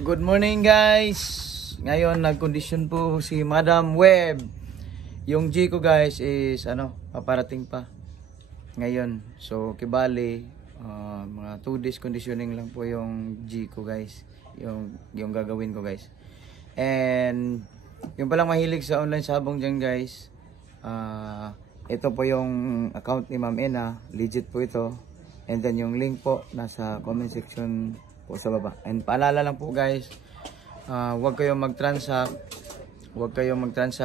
Good morning guys. Ngayon nagkondisyon po si Madam Web. Yung G ko guys is paparating pa ngayon. So kibali mga 2 days conditioning lang po yung G ko guys. Yung gagawin ko guys. And yung palang mahilig sa online sabong dyan guys. Ito po yung account ni Ma'am Ena. Legit po ito. And then yung link po nasa comment section po sa baba. And paalala lang po guys, huwag kayong mag-transact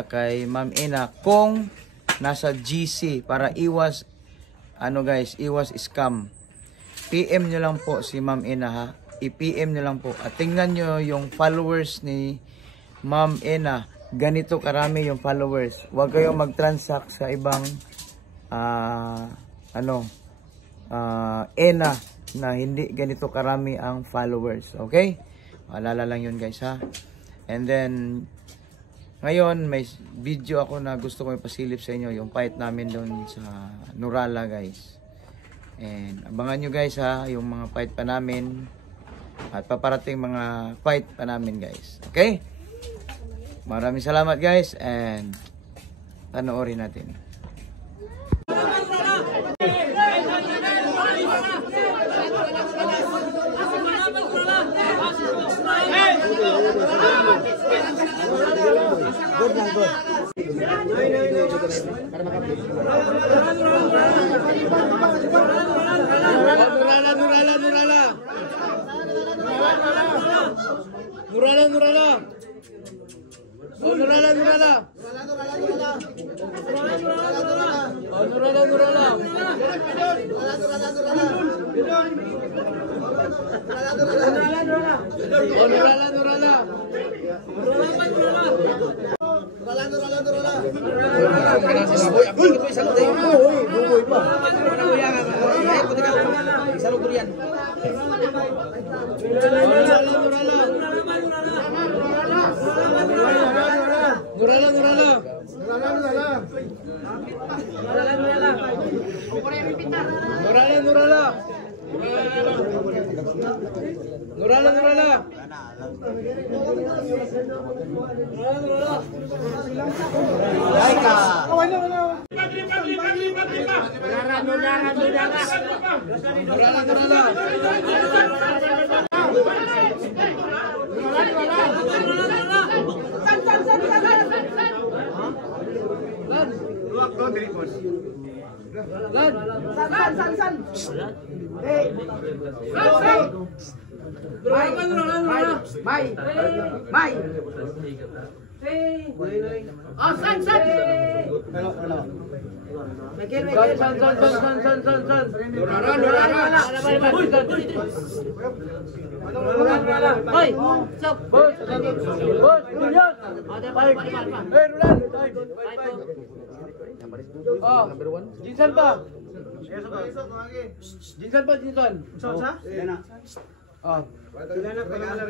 kay Ma'am Ena kung nasa GC para iwas iwas scam. PM nyo lang po si Ma'am Ena ha. I-PM nyo lang po. At tingnan nyo yung followers ni Ma'am Ena. Ganito karami yung followers. Huwag kayong mag-transact sa ibang Ena na hindi ganito karami ang followers. Okay? Paalala lang yun guys ha. And then ngayon may video ako na gusto ko ipasilip sa inyo, yung fight namin doon sa Nurala guys. And abangan nyo guys ha, yung mga fight pa namin at paparating mga fight pa namin guys. Okay? Maraming salamat guys and panoorin natin. Good lang, good. Jinsan pa. Jinsan.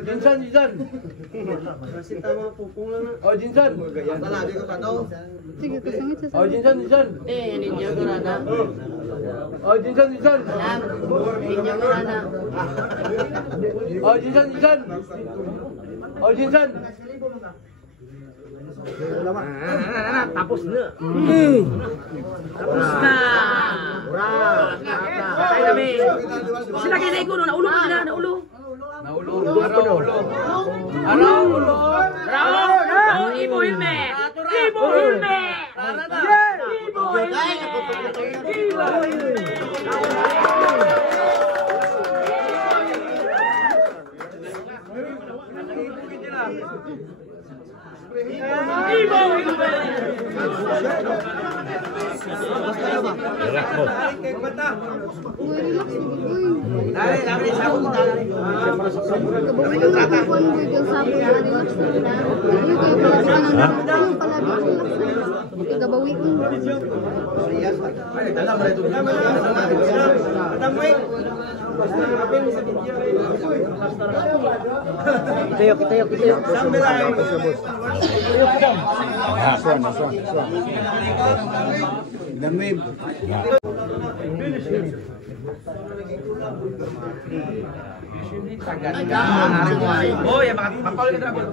Jinsan. Kasi tama pupong lang na. Oh, Jinsan. Talabi ko ka daw. Sige, kasangit sa Oh, Jinsan. ninyo ko na. Oh, Jinsan. Ninyo ko na. Oh, Jinsan. Oh, Jinsan. Tapos na. Tapos na. Patay namin. Sila kinay ko na ulo nila, na ulo. Ibo Hilme. Damib. Boy, makapaulit na boy.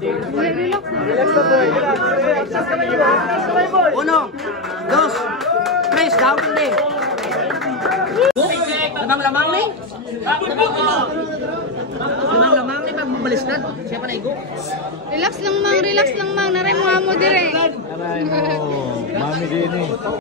Uno, dos, tres, down ni. Lamang-lamang ni. Lamang-lamang ni pag baliskad. Siya pa na igo. Relax lang mang, naray mo amo dire. Aray mo, mami din eh.